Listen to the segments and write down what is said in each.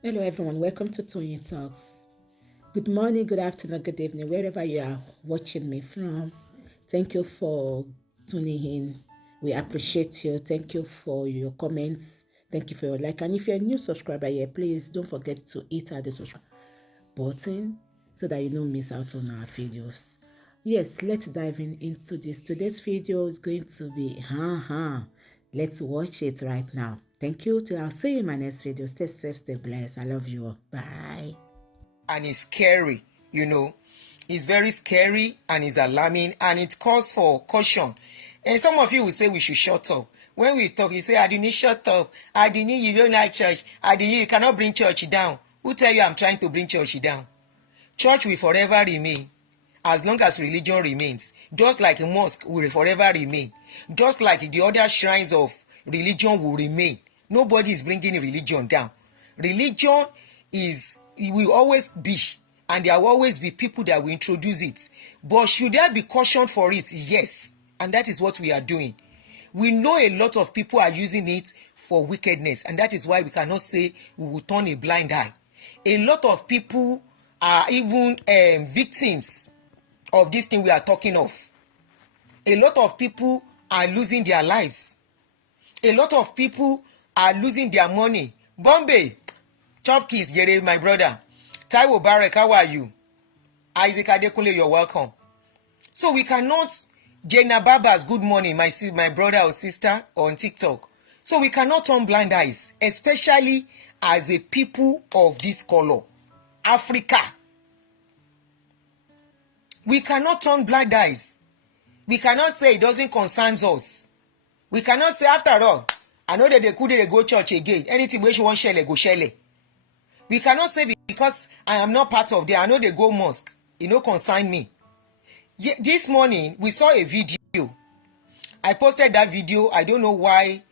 Hello, everyone. Welcome to Tony Talks. Good morning, good afternoon, good evening, wherever you are watching me from. Thank you for tuning in. We appreciate you. Thank you for your comments. Thank you for your like. And if you're a new subscriber here, please don't forget to hit the subscribe button so that you don't miss out on our videos. Yes, let's dive into this. Today's video is going to be, let's watch it right now. Thank you. I'll see you in my next video. Stay safe, stay blessed. I love you all. Bye. And it's scary, It's very scary and it's alarming and it calls for caution. And some of you will say we should shut up. When we talk, you say, Adunni, shut up. Adunni, you don't like church. Adunni, you cannot bring church down. Who tell you I'm trying to bring church down? Church will forever remain as long as religion remains. Just like a mosque will forever remain. Just like the other shrines of religion will remain. Nobody is bringing religion down. Religion will always be, and there will always be people that will introduce it. But should there be caution for it? Yes. And that is what we are doing. We know a lot of people are using it for wickedness, and that is why we cannot say we will turn a blind eye. A lot of people are even victims of this thing we are talking of. A lot of people are losing their lives. A lot of people are losing their money. Bombay, Chop Kiss, Jere, my brother. Taiwo Barek, how are you? Isaac Adekunle, you're welcome. So we cannot, Jena Babas, good morning, my brother or sister on TikTok. So we cannot turn blind eyes, especially as a people of this color, Africa. We cannot turn blind eyes. We cannot say it doesn't concern us. We cannot say, after all, I know that they couldn't go church again. Anything where she want shele, go shele. We cannot say because I am not part of them. I know they go mosque. It no concern me. This morning, we saw a video. I posted that video. I don't know why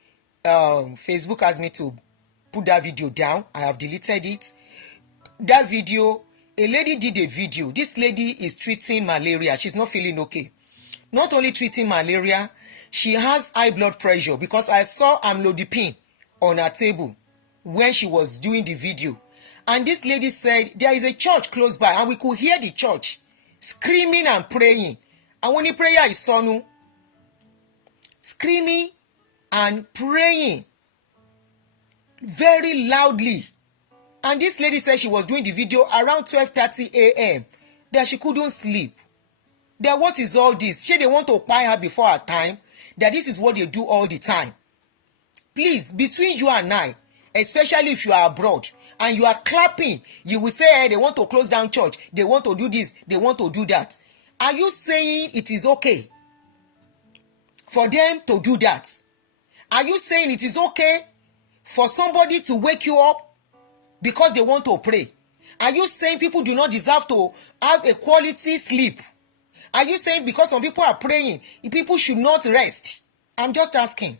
Facebook asked me to put that video down. I have deleted it. That video, a lady did a video. This lady is treating malaria. She's not feeling okay. Not only treating malaria, she has high blood pressure because I saw amlodipine on her table when she was doing the video. And this lady said there is a church close by and we could hear the church screaming and praying. And when the prayer is sonu, screaming and praying very loudly. And this lady said she was doing the video around 12:30 a.m. that she couldn't sleep. That what is all this? She they want to buy her before her time. That this is what they do all the time. Please, between you and I, especially if you are abroad and you are clapping, you will say, hey, they want to close down church. They want to do this. They want to do that. Are you saying it is okay for them to do that? Are you saying it is okay for somebody to wake you up because they want to pray? Are you saying people do not deserve to have a quality sleep? Are you saying because some people are praying, people should not rest? I'm just asking.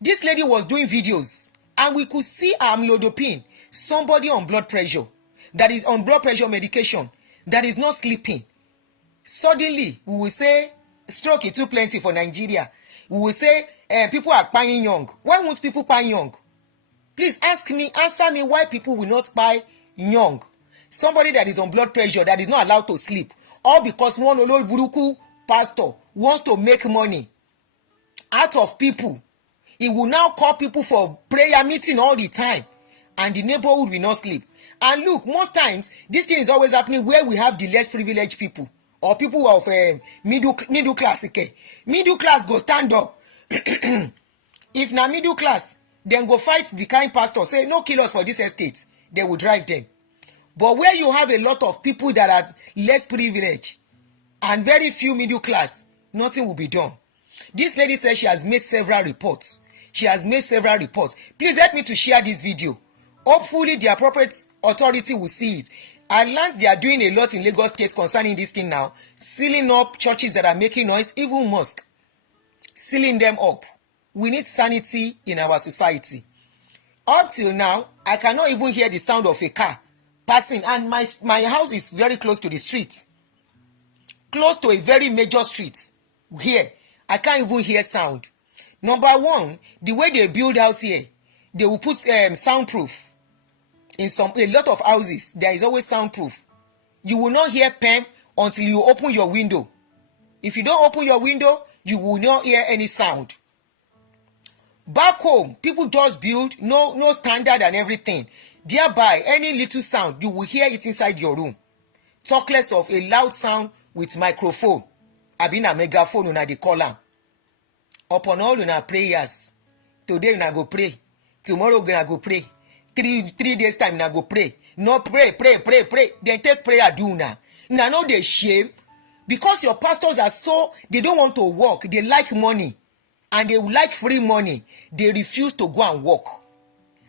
This lady was doing videos and we could see amlodipine, somebody on blood pressure, that is on blood pressure medication, that is not sleeping. Suddenly, we will say, stroke is too plenty for Nigeria. We will say, people are buying young. Why won't people buy young? Please answer me why people will not buy young. Somebody that is on blood pressure that is not allowed to sleep. All because one Oloburuku pastor wants to make money out of people. He will now call people for prayer meeting all the time. And the neighborhood will not sleep. And look, most times, this thing is always happening where we have the less privileged people. Or people of middle class. Okay? Middle class go stand up. If na middle class, then go fight the kind pastor. Say, no kill us for this estate. They will drive them. But where you have a lot of people that are less privileged and very few middle class, nothing will be done. This lady says she has made several reports. Please help me to share this video. Hopefully the appropriate authority will see it. I learned they are doing a lot in Lagos State concerning this thing now. Sealing up churches that are making noise, even mosque. Sealing them up. We need sanity in our society. Up till now, I cannot even hear the sound of a car passing, and my house is very close to the street, close to a very major street. Here, I can't even hear sound. Number one, the way they build house here, they will put soundproof. In a lot of houses, there is always soundproof. You will not hear PEM until you open your window. If you don't open your window, you will not hear any sound. Back home, people just build no standard and everything. Thereby, any little sound, you will hear it inside your room. Talk less of a loud sound with microphone. Abi na megaphone una dey call am. Upon all una prayers, today una go pray, tomorrow una go pray, three days time una go pray. No pray. Then take prayer do una. Una no dey shame because your pastors are so they don't want to work. They like money and they like free money. They refuse to go and work.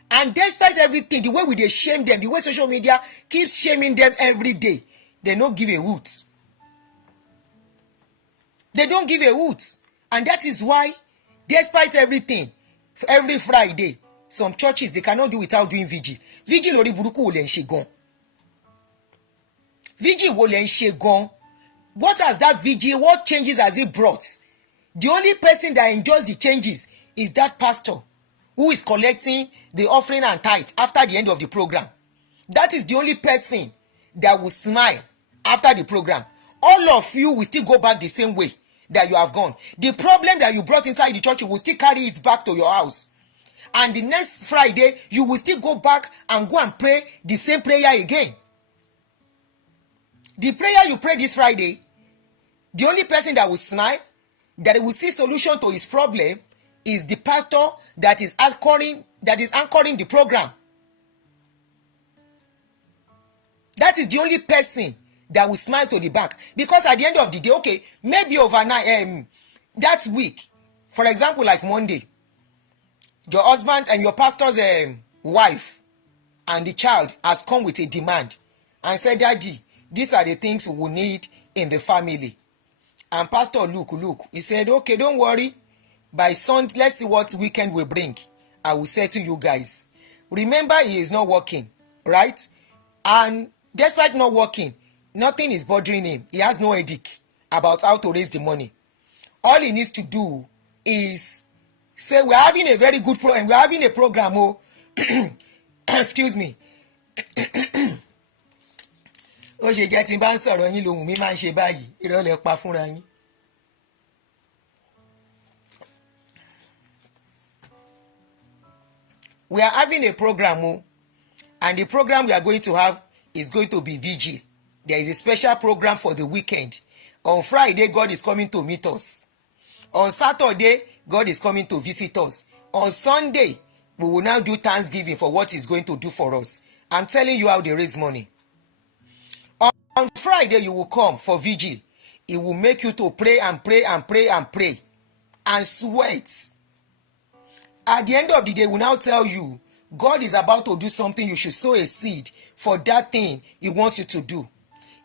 And despite everything, the way we dey shame them, the way social media keeps shaming them every day, they no give a hoot. They don't give a hoot. And that is why, despite everything, every Friday, some churches, they cannot do without doing vigil. Vigil lórí burúkú wo lẹ ń ṣe gan. Vigil wo lẹ ń ṣe gan. What has that vigil, what changes has it brought? The only person that enjoys the changes is that pastor who is collecting the offering and tithe after the end of the program. That is the only person that will smile after the program. All of you will still go back the same way that you have gone. The problem that you brought inside the church, you will still carry it back to your house. And the next Friday, you will still go back and go and pray the same prayer again. The prayer you pray this Friday, the only person that will smile, that will see solution to his problem, is the pastor that is anchoring the program. That is the only person that will smile to the back. Because at the end of the day, okay, maybe overnight, that week, for example, like Monday, your husband and your pastor's wife and the child has come with a demand and said, Daddy, these are the things we need in the family. And pastor look, he said, okay, don't worry. By Sunday, let's see what weekend will bring. I will say to you guys, remember he is not working, right? And despite not working, nothing is bothering him. He has no headache about how to raise the money. All he needs to do is say, we're having a very good program. We're having a program. Oh, excuse me. Ó ṣe jẹ́ tí n bá ń sọ̀rọ̀ yín lóhùn mi máa ń ṣe báyìí. Ìrọ̀lẹ́ pa fúnra yín. We are having a program, and the program we are going to have is going to be VG. There is a special program for the weekend. On Friday, God is coming to meet us. On Saturday, God is coming to visit us. On Sunday, we will now do Thanksgiving for what He's going to do for us. I'm telling you how they raise money. On Friday, you will come for vigil. It will make you to pray and pray and pray and pray and sweat. At the end of the day, we will now tell you, God is about to do something. You should sow a seed for that thing He wants you to do.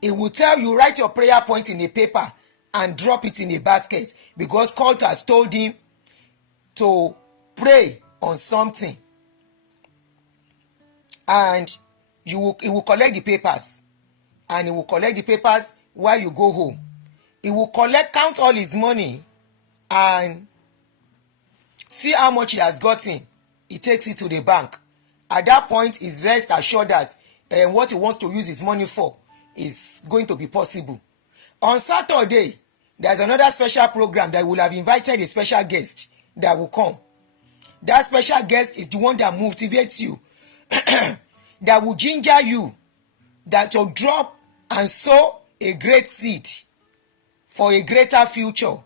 It will tell you, write your prayer point in a paper and drop it in a basket, because God has told him to pray on something. And he will collect the papers. And he will collect the papers while you go home. He will count all his money and see how much he has gotten. He takes it to the bank. At that point, he's rest assured that what he wants to use his money for is going to be possible. On Saturday, there's another special program that will have invited a special guest that will come. That special guest is the one that motivates you, that will ginger you, that will drop and sow a great seed for a greater future,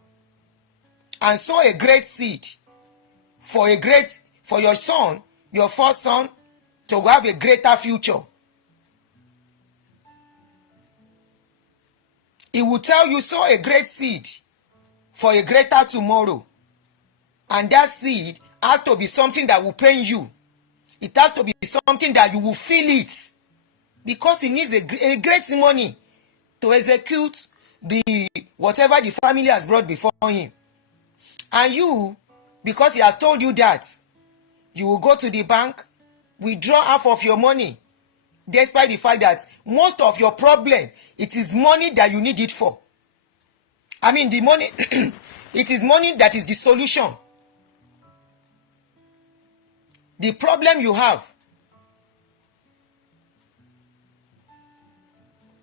and sow a great seed for your son, your first son, to have a greater future. It will tell you, sow a great seed for a greater tomorrow. And that seed has to be something that will pain you. It has to be something that you will feel it. Because he needs a great money to execute whatever the family has brought before him. And you, because he has told you that, you will go to the bank, withdraw half of your money, despite the fact that most of your problem, it is money that you need it for. I mean, the money, it is money that is the solution. The problem you have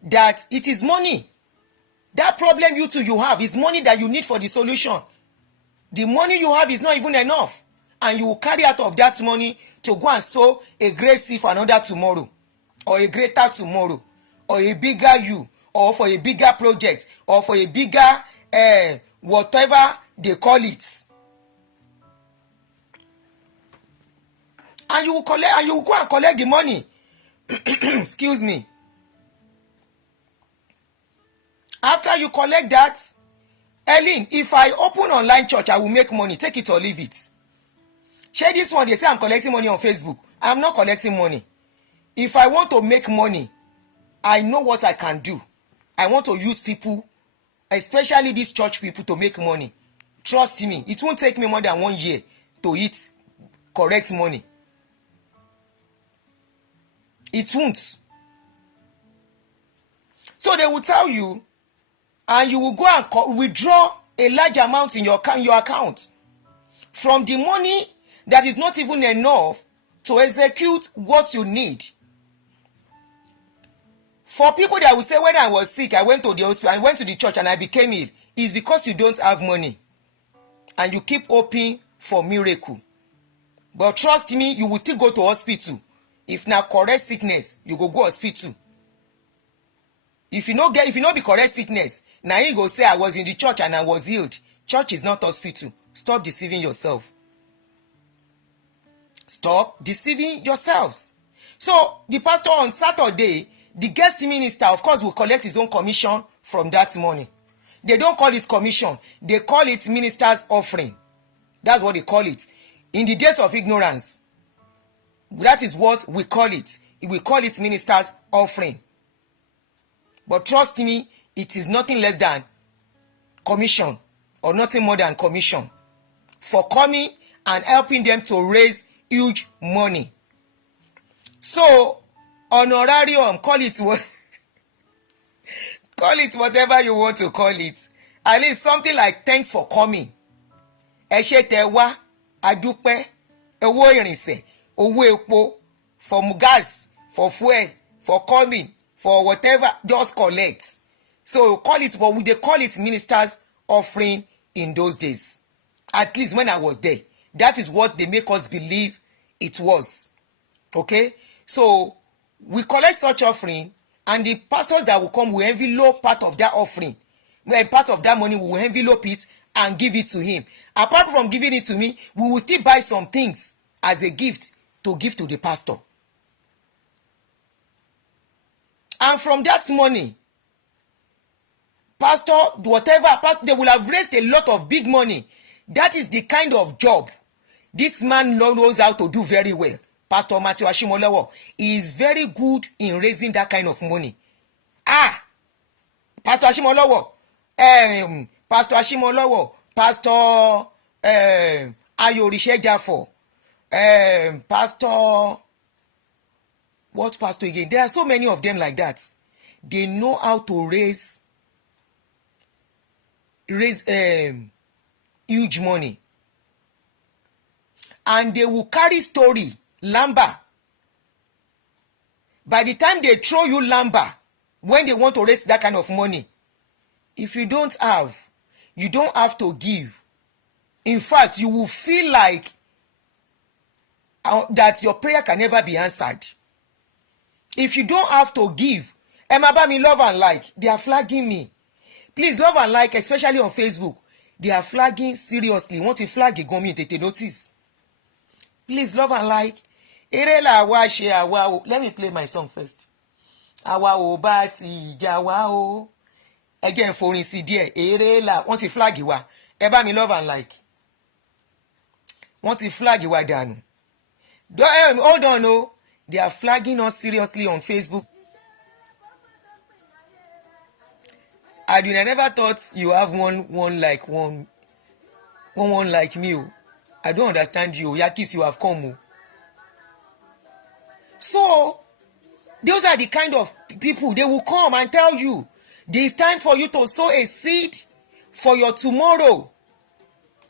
that it is money. That problem you have is money that you need for the solution. The money you have is not even enough. And you will carry out of that money to go and sow a great seed for another tomorrow, or a greater tomorrow, or a bigger you, or for a bigger project, or for a bigger whatever they call it. And you will collect, and you will go and collect the money. Excuse me. After you collect that, Ellen, if I open online church, I will make money. Take it or leave it. Share this one. They say I'm collecting money on Facebook. I'm not collecting money. If I want to make money, I know what I can do. I want to use people, especially these church people, to make money. Trust me, it won't take me more than 1 year to eat correct money. It won't. So they will tell you, and you will go and withdraw a large amount in your account from the money that is not even enough to execute what you need. For people that will say, when I was sick, I went to the hospital, I went to the church and I became ill, it's because you don't have money and you keep hoping for miracle. But trust me, you will still go to hospital. If na correct sickness, you go hospital. If you not be correct sickness, now you go say I was in the church and I was healed. Church is not hospital. Stop deceiving yourself. Stop deceiving yourselves. So the pastor on Saturday, the guest minister, of course, will collect his own commission from that money. They don't call it commission. They call it minister's offering. That's what they call it. In the days of ignorance, that is what we call it. We call it minister's offering. But trust me, it is nothing less than commission, or nothing more than commission, for coming and helping them to raise huge money. So honorarium, call it whatever you want to call it. At least something like thanks for coming. Ẹ ṣé tẹ́ wá, a dúpẹ́, owó ìrìnsẹ̀, owó epo, for gas, for fuel, for coming, for whatever, just collect. So call it, but they call it minister's offering in those days. At least when I was there, that is what they make us believe it was. Okay, so we collect such offering, and the pastors that will come will envelope part of that offering. When part of that money, we will envelope it and give it to him. Apart from giving it to me, we will still buy some things as a gift to give to the pastor. And from that money, pastor, they will have raised a lot of big money. That is the kind of job this man knows how to do very well. Pastor Matthew Ashimolowo is very good in raising that kind of money. Pastor Ashimolowo, Pastor Ayorise Jafo, Pastor, what pastor again? There are so many of them like that. They know how to raise huge money. And they will carry story, lamba. By the time they throw you lamba, when they want to raise that kind of money, if you don't have to give. In fact, you will feel like that your prayer can never be answered. If you don't have to give, Emma Bami, love and like, they are flagging me. Please, love and like, especially on Facebook, they are flagging seriously. Want to flag again, me they notice. Please, love and like. Let me play my song first. Àwa ò bá ti jà wá o. Again, forin sí díẹ̀. Erela, want to flag wa. Ẹ bá mi love and like. Want to flag wa dànù. Hold on, no. They are flagging us seriously on Facebook. Adunni, I never thought you have one like me. I don't understand you. Yakis, you have come. So, those are the kind of people, they will come and tell you, there is time for you to sow a seed for your tomorrow.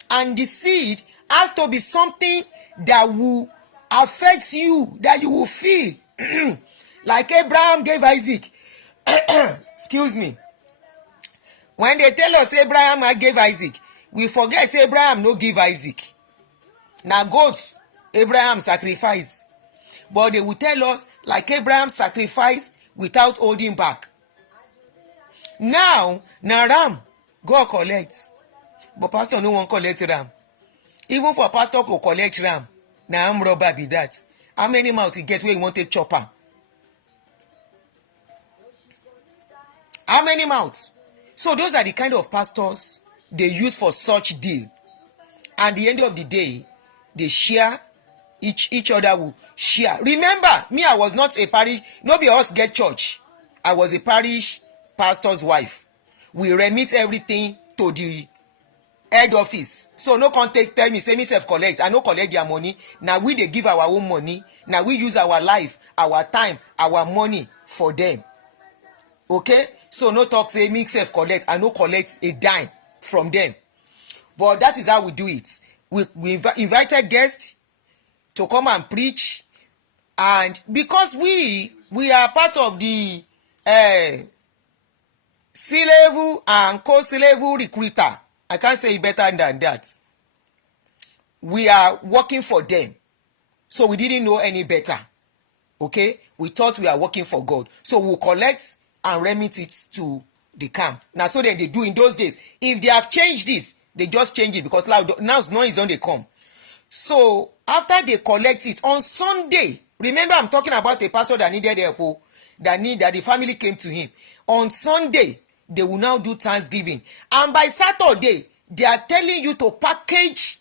And the seed has to be something that will affect you, that you will feel. Like Abraham gave Isaac. excuse me, when they tell us Abraham gave Isaac, we forget say Abraham no give Isaac. Now goats Abraham sacrifice, but they will tell us like Abraham sacrifice without holding back. Now ram God collects, but pastor no one collect ram. Even for pastor to collect ram, na am robber be that. How many mouths he get where he want to chop am? How many mouths? So those are the kind of pastors they use for such deal. And at the end of the day, they share, each other will share. Remember, me, I was not a parish, nobody else get church. I was a parish pastor's wife. We remit everything to the head office. So no contact tell me, say me self collect. I no collect their money. Now we they give our own money. Now we use our life, our time, our money for them. Okay? So no talk say me self collect. I no collect a dime from them. But that is how we do it. We invited guests to come and preach, and because we are part of the C-level and co-C-level recruiter, I can't say it better than that. We are working for them, so we didn't know any better. Okay, we thought we are working for God, so we'll collect and remit it to the camp. Now, so then they do in those days. If they have changed it, they just change it because now noise don't they come. So after they collect it on Sunday, remember I'm talking about a pastor that needed help, that the family came to him. On Sunday, they will now do Thanksgiving. And by Saturday, they are telling you to package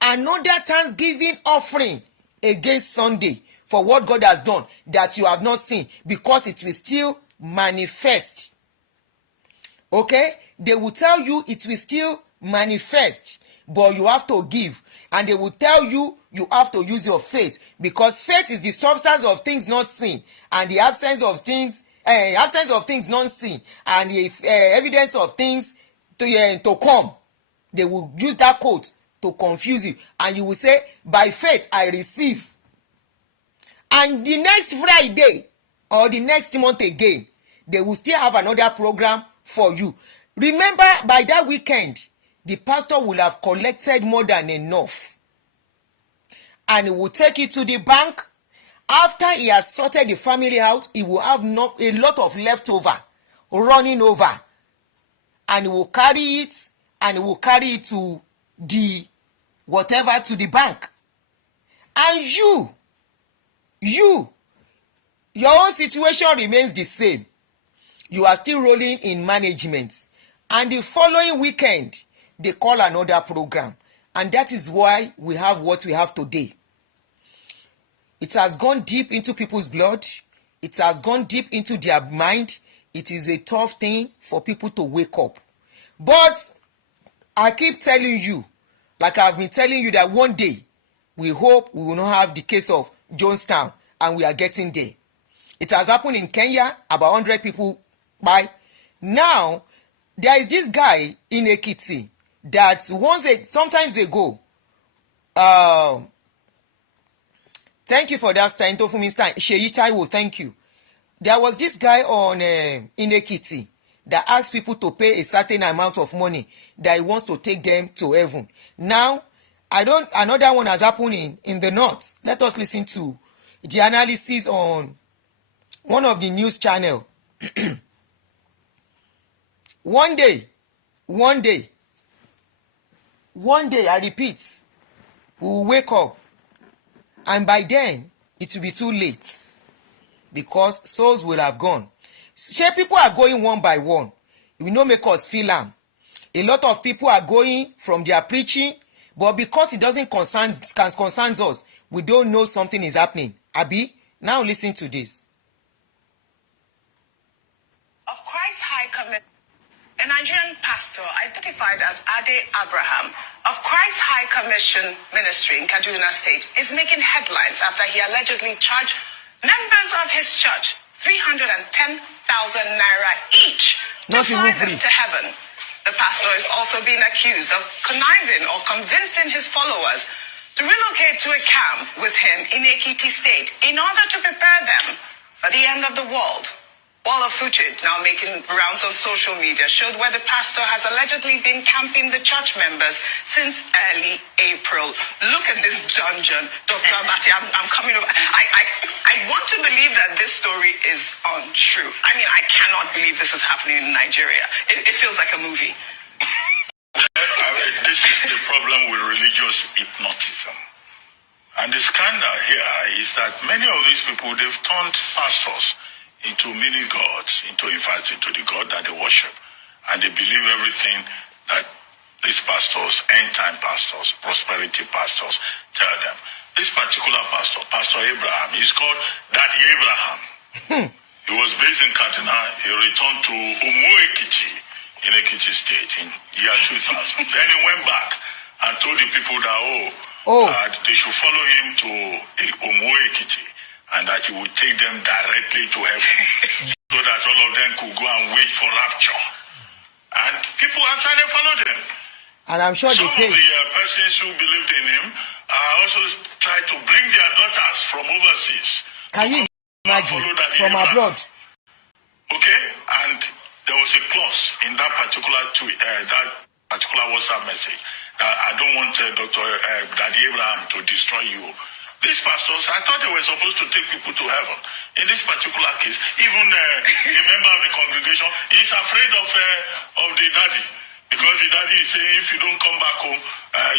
another Thanksgiving offering against Sunday for what God has done that you have not seen, because it will still manifest. Okay? They will tell you it will still manifest, but you have to give. And they will tell you you have to use your faith, because faith is the substance of things not seen and the absence of things not seen, and the evidence of things to come. They will use that quote to confuse you, and you will say, by faith I receive. And the next Friday or the next month again, they will still have another program for you. Remember, by that weekend, the pastor will have collected more than enough, and he will take it to the bank. After he has sorted the family out, he will have a lot of leftover running over, and he will carry it to the whatever, to the bank. And your own situation remains the same. You are still rolling in management, and the following weekend they call another program, and that is why we have what we have today. It has gone deep into people's blood. It has gone deep into their mind. It is a tough thing for people to wake up. But I keep telling you, like I've been telling you, that one day we hope we will not have the case of Jonestown, and we are getting there. It has happened in Kenya, about 100 people by now. There is this guy in Ekiti that sometimes ago, thank you for that, Stein Tofumi Stein. Sheyi Taiwo, thank you. There was this guy in Ekiti that asked people to pay a certain amount of money that he wants to take them to heaven. Now, another one has happened in the north. Let us listen to the analysis on one of the news channel. One day, I repeat, we will wake up, and by then it will be too late, because souls will have gone. People are going one by one. It will not make us feel them. A lot of people are going from their preaching, but because it doesn't concern us, we don't know something is happening. Abi, now listen to this. Of Christ's High Commission, a Nigerian pastor identified as Ade Abraham of Christ's High Commission Ministry in Kaduna State is making headlines after he allegedly charged members of his church 310,000 naira each to fly them to heaven. The pastor is also being accused of conniving or convincing his followers to relocate to a camp with him in Ekiti State in order to prepare them for the end of the world. Wall of footage now making rounds on social media showed where the pastor has allegedly been camping the church members since early April. Look at this dungeon, Dr. Amati. I'm coming over. I want to believe that this story is untrue. I mean, I cannot believe this is happening in Nigeria. It feels like a movie. This is the problem with religious hypnotism. And the scandal here is that many of these people, they've turned pastors into mini gods, into the God that they worship. And they believe everything that these pastors, end-time pastors, prosperity pastors, tell them. This particular pastor, Pastor Abraham, he's called Daddy Abraham. He was based in Kaduna. He returned to Umuekiti in Ekiti State in year 2000. Then he went back and told the people that, they should follow him to Umuekiti, and that he would take them directly to heaven so that all of them could go and wait for rapture. And people actually followed him. And I'm sure Some they paid. of the persons who believed in him also tried to bring their daughters from overseas. Can you imagine? From abroad. Okay? And there was a clause in that particular tweet, that particular WhatsApp message, that I don't want Dr. Daddy Abraham to destroy you. These pastors, I thought they were supposed to take people to heaven. In this particular case, even a member of the congregation is afraid of the daddy, because the daddy is saying, if you don't come back home,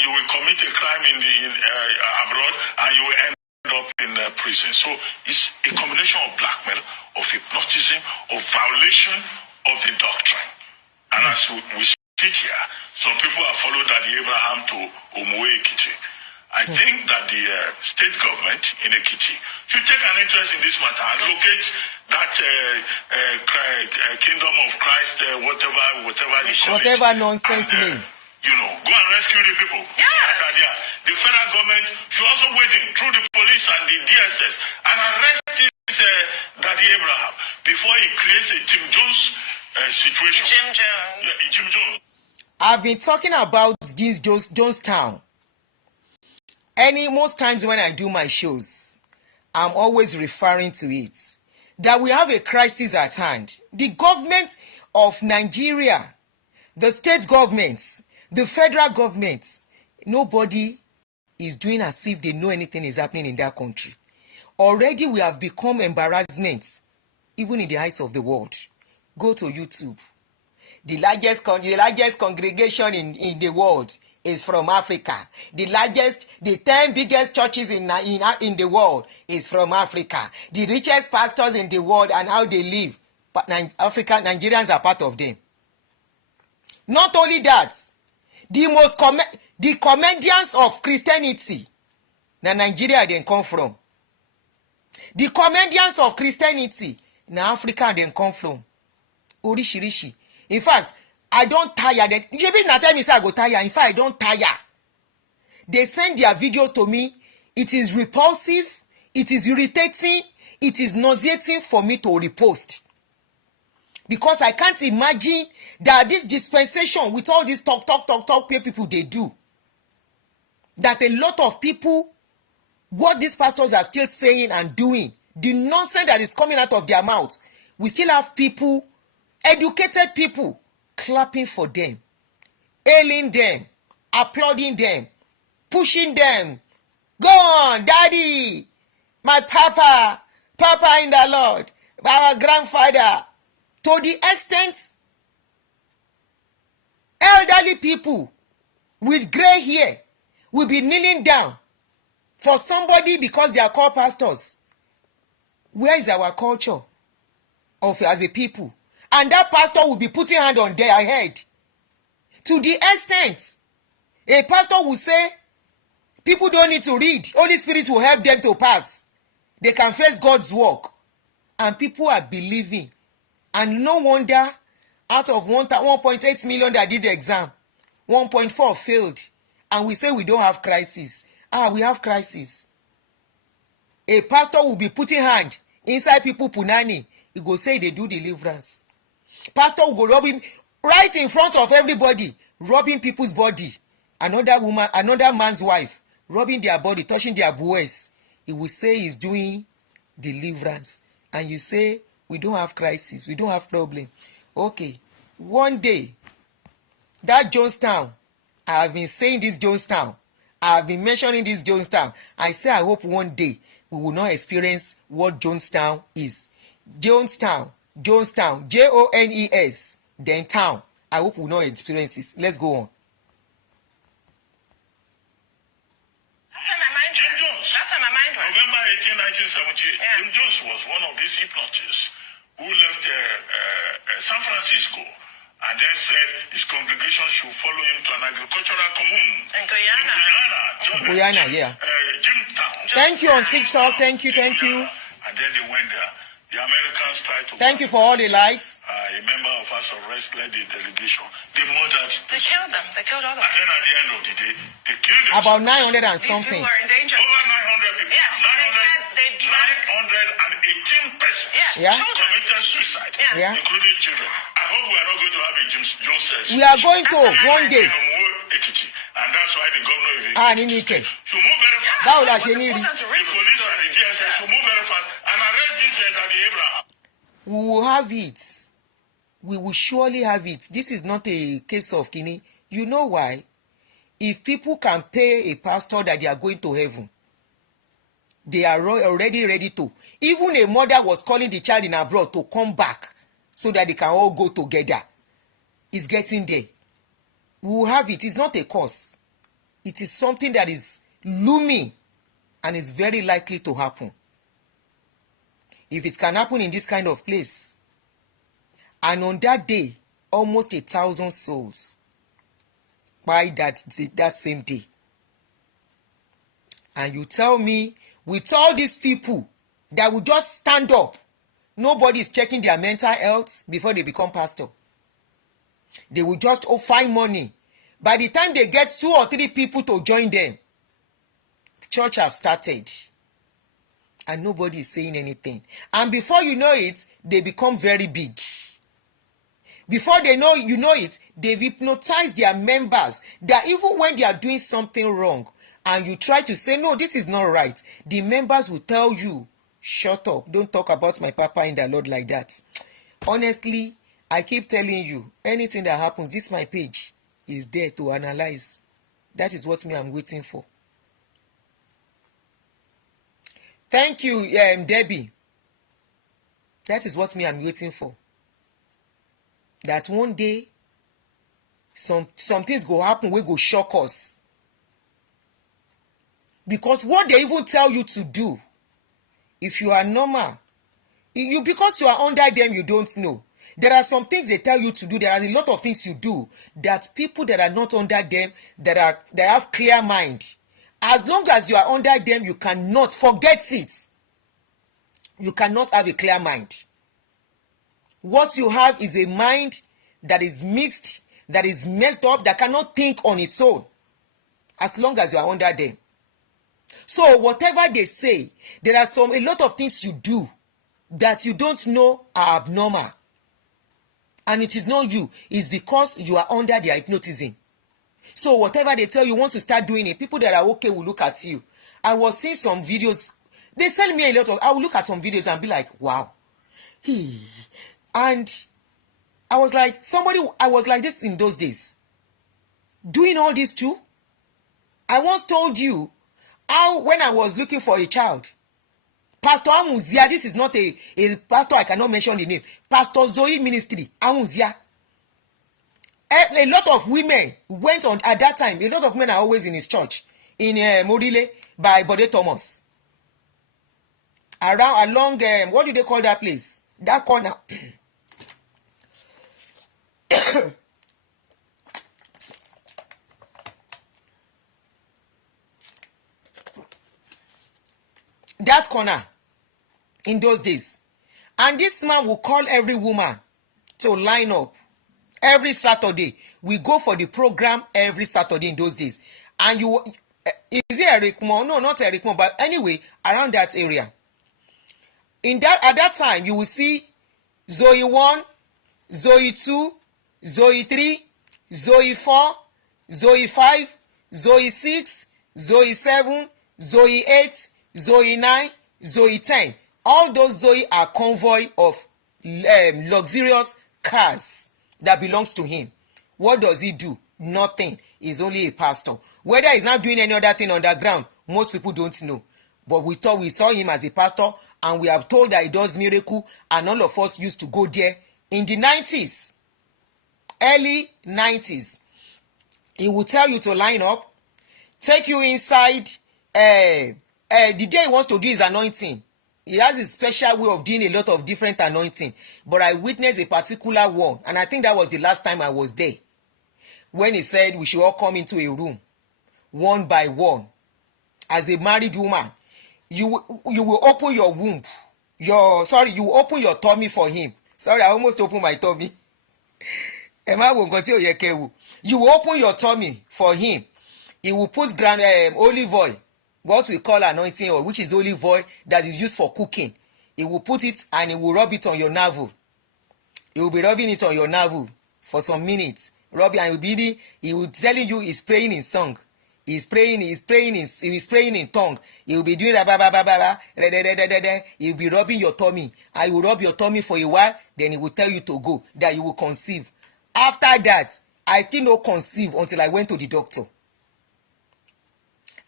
you will commit a crime in abroad, and you will end up in prison. So it's a combination of blackmail, of hypnotism, of violation of the doctrine. And as we sit here, some people have followed Daddy Abraham to Umuekiti. I think that the state government in Ekiti should take an interest in this matter and locate that kingdom of Christ, whatever they call it. Whatever nonsense name. Go and rescue the people. Yes. The federal government should also wait in through the police and the DSS and arrest this Daddy Abraham before he creates a Tim Jones situation. Jim Jones. Yeah, Jim Jones. I've been talking about this Jonestown. Most times when I do my shows, I'm always referring to it. That we have a crisis at hand. The government of Nigeria, the state governments, the federal government, nobody is doing as if they know anything is happening in that country. Already we have become embarrassment, even in the eyes of the world. Go to YouTube. The largest congregation in the world is from Africa. The 10 biggest churches in the world is from Africa. The richest pastors in the world and how they live, but Nigerians are part of them. Not only that, the comedians of Christianity, na Nigeria they come from. The comedians of Christianity, na Africa they come from. Orishirishi. In fact, I don't tire them. You mean not tell me say I go tire. In fact, I don't tire. They send their videos to me. It is repulsive. It is irritating. It is nauseating for me to repost. Because I can't imagine that this dispensation with all this talk people they do. That a lot of people, what these pastors are still saying and doing, the nonsense that is coming out of their mouth, we still have people, educated people, clapping for them, hailing them, applauding them, pushing them. Go on, daddy, my papa in the Lord, our grandfather. To the extent, elderly people with gray hair will be kneeling down for somebody because they are called pastors. Where is our culture as a people? And that pastor will be putting hand on their head. To the extent, a pastor will say, people don't need to read. Holy Spirit will help them to pass. They can face God's work. And people are believing. And no wonder, out of 1.8 million that did the exam, 1.4 failed. And we say we don't have crisis. We have crisis. A pastor will be putting hand inside people punani. He go say they do deliverance. Pastor will go robbing right in front of everybody, robbing people's body. Another man's wife, robbing their body, touching their boys. He will say he's doing deliverance. And you say, We don't have crisis. We don't have problem. Okay. One day, that Jonestown, I have been saying this Jonestown. I have been mentioning this Jonestown. I say I hope one day we will not experience what Jonestown is. Jonestown, Jones, then town. I hope we will not experience this. Let's go on. That's where my mind Jim went. Jones. That's where my mind went. November 18, 1978. Yeah. Jim Jones was one of these hypnotists who left San Francisco and then said his congregation should follow him to an agricultural commune In Guyana. Guyana, yeah. Jimtown. Thank you on TikTok. Thank you. And then they went there. The Americans tried to. Thank you for all the likes. A member of House of Rest led the delegation. They murdered. They killed them. They killed all of And them. then at the end of the day, they killed them. About 900 and These something. people are in danger. Over 900 people. Yeah, they drank. 918 persons Yeah, Yeah. children. committed suicide, Yeah. including children. I hope we are not going to have a James Jones. We are going to one day. And that's why the governor of Ah, Ekiti Nike. should move very fast. Báwo la It's ṣe ní rí? important to The read this police story. and the DSS should move very fast and arrest this Daddy Abraham. We will have it. We will surely have it. This is not a case of kini. You know why? If people can pay a pastor that they are going to heaven, they are already ready to. Even a mother was calling the child in abroad to come back so that they can all go together. It's getting there. We will have it. It's not a cause. It is something that is looming and is very likely to happen. If it can happen in this kind of place, and on that day, almost 1,000 souls by that same day. And you tell me, with all these people that will just stand up, nobody is checking their mental health before they become pastor. They will just find money. By the time they get 2 or 3 people to join them, the church have started. And nobody is saying anything. And before you know it, they become very big. Before they know it, they've hypnotized their members that even when they are doing something wrong and you try to say, no, this is not right, the members will tell you, shut up, don't talk about my papa in the Lord like that. Honestly, I keep telling you, anything that happens, this my page is there to analyze. That is what I'm waiting for. Thank you, Debbie. That is what I'm waiting for. That one day, some things go happen, we go shock us. Because what they even tell you to do, if you are normal, because you are under them, you don't know. There are some things they tell you to do. There are a lot of things you do that people that are not under them, that have clear mind, as long as you are under them, you cannot forget it. You cannot have a clear mind. What you have is a mind that is mixed, that is messed up, that cannot think on its own, as long as you are under them. So whatever they say, there are a lot of things you do that you don't know are abnormal. And it is not you. It's because you are under their hypnotism. So whatever they tell you, once you start doing it, people that are okay will look at you. I was seeing some videos. They send me a lot of. I will look at some videos and be like, wow. And I was like, I was like this in those days. Doing all this too. I once told you how when I was looking for a child, Pastor Amuzia, this is not a pastor, I cannot mention the name. Pastor Zoe Ministry, Amuzia. A lot of women went on at that time. A lot of men are always in his church in Morile by Bode Thomas. Along what do they call that place? That corner. That corner in those days. And this man will call every woman to line up. Every Saturday, we go for the program every Saturday in those days. And is it Eric Mo? No, not Eric Mo, but anyway, around that area. At that time, you will see Zoe 1, Zoe 2, Zoe 3, Zoe 4, Zoe 5, Zoe 6, Zoe 7, Zoe 8, Zoe 9, Zoe 10. All those Zoe are convoy of luxurious cars that belongs to him. What does he do? Nothing. He's only a pastor. Whether he's not doing any other thing underground, most people don't know. But we thought we saw him as a pastor, and we are told that he does miracle, and all of us used to go there in the 90s, early 90s. He will tell you to line up, take you inside. The day he wants to do his anointing, he has a special way of doing a lot of different anointing. But I witnessed a particular one, and I think that was the last time I was there, when he said we should all come into a room, one by one. As a married woman, you will open your womb. You will open your tummy for him. Sorry, I almost opened my tummy. You will open your tummy for him. He will put olive oil, what we call anointing oil, which is olive oil that is used for cooking. He will put it and he will rub it on your navel. He will be rubbing it on your navel for some minutes. Rubbing, and he will telling you he's praying in song. He's praying in tongue. He will be doing that. He will be rubbing your tummy. I will rub your tummy for a while. Then he will tell you to go, that you will conceive. After that, I still no conceive until I went to the doctor.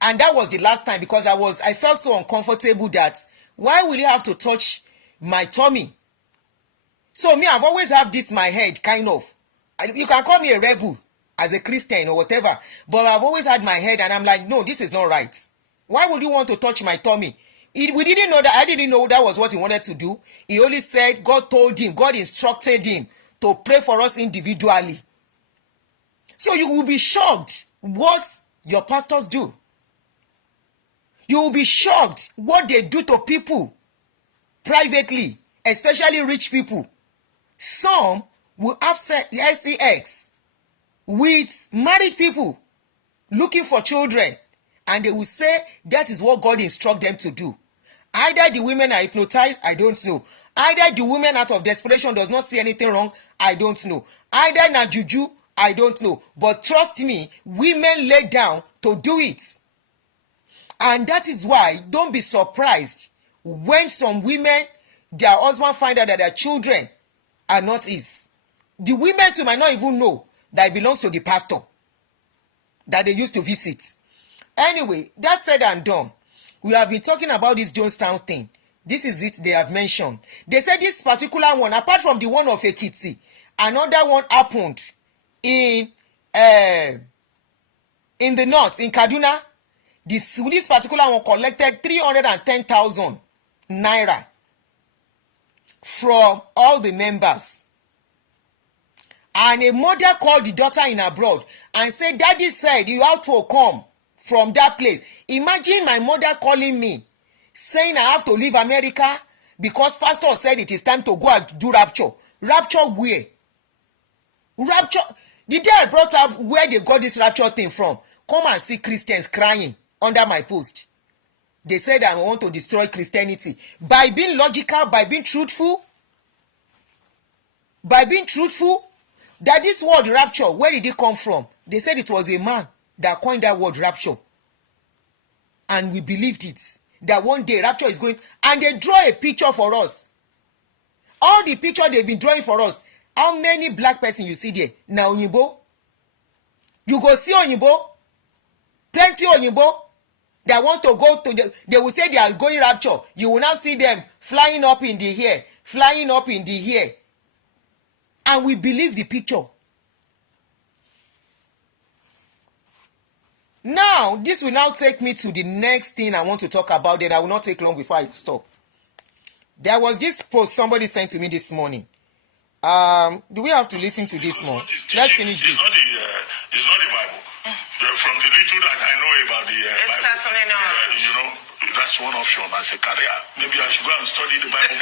And that was the last time, because I felt so uncomfortable that why will you have to touch my tummy? So me, I've always had this in my head, kind of. You can call me a rebel as a Christian or whatever, but I've always had my head, and I'm like, no, this is not right. Why would you want to touch my tummy? We didn't know that. I didn't know that was what he wanted to do. He only said God told him, God instructed him to pray for us individually. So you will be shocked what your pastors do. You will be shocked what they do to people privately, especially rich people. Some will have sex with married people looking for children, and they will say that is what God instructs them to do. Either the women are hypnotized, I don't know. Either the women out of desperation does not see anything wrong, I don't know. Either na juju, I don't know. But trust me, women lay down to do it. And that is why don't be surprised when some women, their husband find out that their children are not his. The women too might not even know that it belongs to the pastor that they used to visit. Anyway, that said and done, we have been talking about this Jonestown thing. This is it they have mentioned. They said this particular one, apart from the one of Ekiti, another one happened in the north, in Kaduna. This particular one collected 310,000 naira from all the members. And a mother called the daughter in abroad and said, Daddy said you have to come from that place. Imagine my mother calling me, saying I have to leave America because pastor said it is time to go and do rapture. Rapture where? Rapture. The day I brought up where they got this rapture thing from, come and see Christians crying under my post. They said I want to destroy Christianity. By being logical, by being truthful, that this word rapture, where did it come from? They said it was a man that coined that word rapture. And we believed it. That one day rapture is going. And they draw a picture for us. All the picture they've been drawing for us. How many black person you see there? Now Oyinbo. You go see Oyinbo. Plenty Oyinbo that wants to go to they will say they are going rapture. You will now see them flying up in the air. Flying up in the air. And we believe the picture. Now, this will now take me to the next thing I want to talk about. Then I will not take long before I stop. There was this post somebody sent to me this morning. Do we have to listen to this more? Let's finish this. It's not the Bible. From the little that I know about the Bible, certainly not. That's one option as a career. Maybe I should go and study the Bible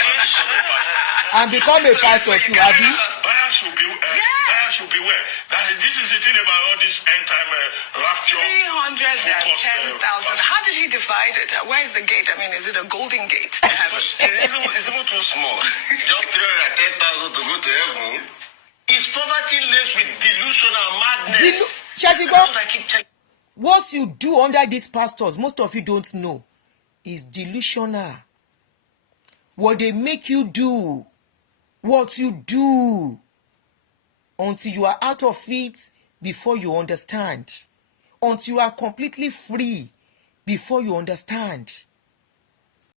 and become a pastor too, Abby. Buyers should beware. This is the thing about all this end time rapture. 310,000. How did he divide it? Where is the gate? I mean, is it a golden gate to heaven? It's even too small. Just 310,000 to go to heaven. Is poverty laced with delusional madness? What you do under these pastors, most of you don't know, is delusional. What they make you do what you do until you are out of it before you understand. Until you are completely free before you understand.